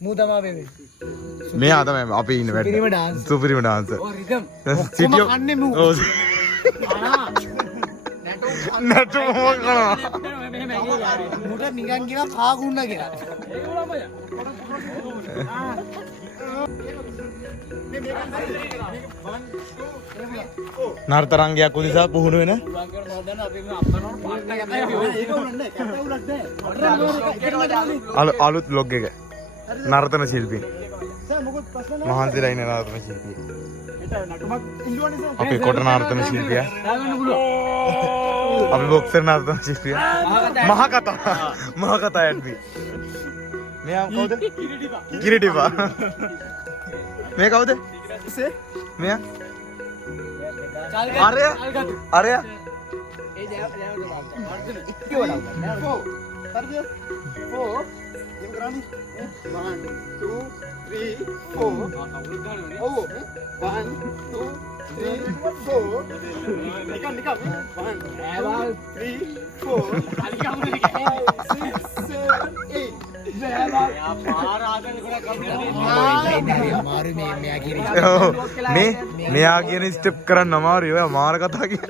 Mudama baby. මේ ආ තමයි අපි ඉන්න වැඩ. Supreme dance. Supreme dance. Oh rhythm. සිටියෝ. කන්නේ මු. ඔව්. නැටු නටු මොකක්ද? මුට නිකන් කියන කාගුන්න කියලා. නර්තරංගයක් උදෙසා පුහුණු වෙන අලුත් බ්ලොග් එක. නර්තන ශිල්පී. මහන්සිලා ඉන්න නර්තන ශිල්පී. අපි කොට නර්තන ශිල්පියා. අපි බොක්සර් නර්තන ශිල්පියා. මහා කතා ඇඩ්වි. මෙයා කවුද? කිරිටිපා. මේ කවුද? මෙයා අරයා මෙයා කියන ස්ටෙප් කරන්න අමාරුයි. ඔයා මාර කතා කියන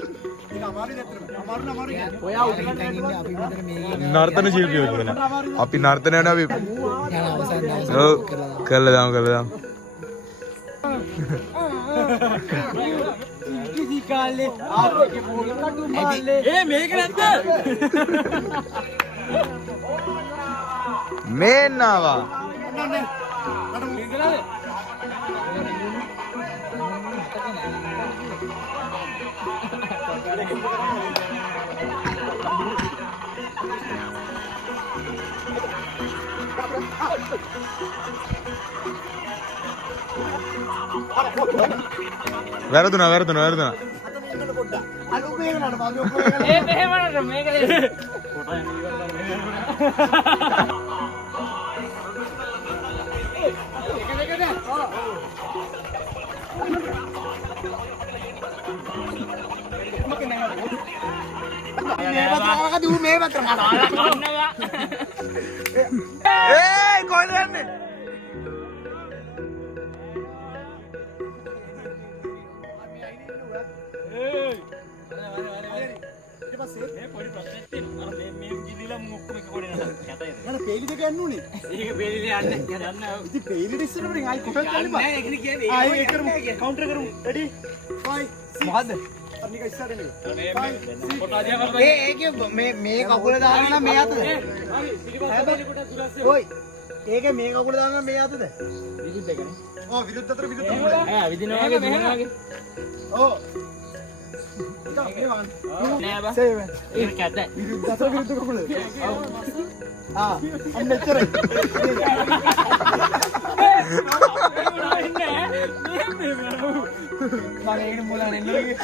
නර්තන ශිල්පියෝ කියලා. අපි නර්තන යනවා අපි. ඔව් කළා දාමු. මේක නැද්ද? මේන්නවා. වැරදුනා. කොහෙද යන්නේ? මේ කකුල දාන්න මේ අතද? ඔයි ඒක මේ කකුල දාන්න මේ අතද? විදුත් එකනේ. ඔව් විදුත් අතර විදුත්. ඈ විදිනවා වගේ. ඔව්. නෑ බා. ඒක කැත. විදුත් අතර විදුත් කකුල. ඔව්. අන්න එච්චරයි. මම මොලා නෙන්නේ.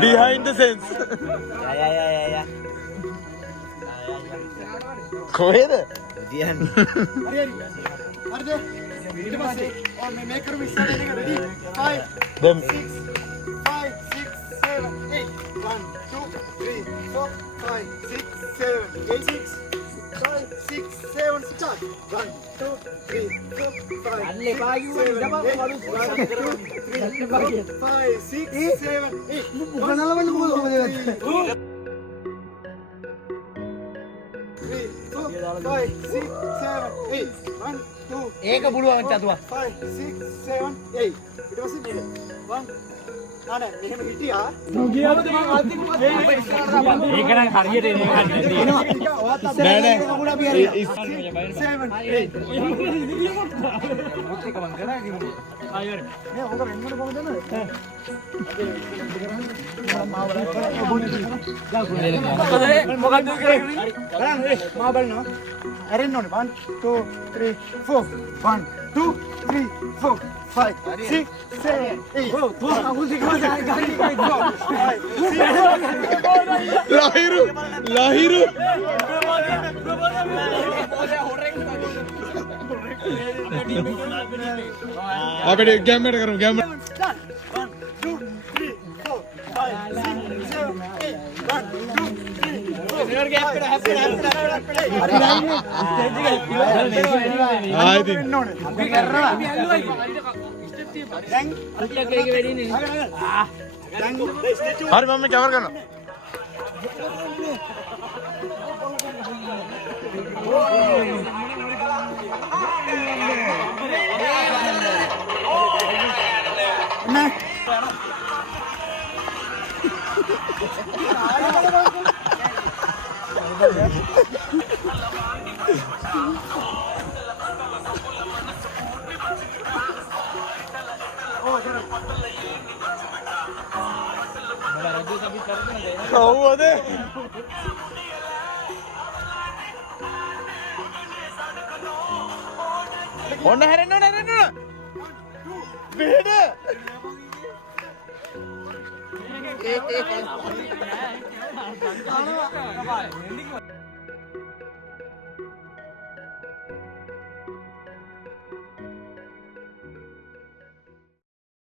Behind the scenes. කොහෙද? හරිද? ඊට පස්සේ ඔන්න මේ කරමු ඉස්සරහට එක ready 5 6 7 8 1 2 3 4 5 6 7 8 6 5 6 7 start 1 2 3 4 5 අල්ලේ පාගිව ඉඳපන් 5 6 7 8 මොකනලවන්න මොකද 5 6 7 8 1 ඒක පුළුවන් චතුවා 5 6 7 8 ඊට පස්සේ මේක 1 අනේ මෙහෙම හිටියා ගියාද මම අන්තිම ඒක නම් හරියට එනවා නෑ නෑ කකුල අපි හරිය 7 8 මොකද එක මං කරා කිව්වේ ආයෙ නේ ඔක වෙන්නද කොහොමද දන්නවද මොකක්ද කරන්නේ බලන්න මා බලනවා අරෙන්න ඕනේ 1 2 3 4 1 2 3 4 5 6 7 8 oh tu aku sih kau jangan ganti kau lahiru අපේ ගෑමකට කරමු ගෑම 1 2 3 4 5 6 7 8 1 2 3 हर मम्मी क्या करना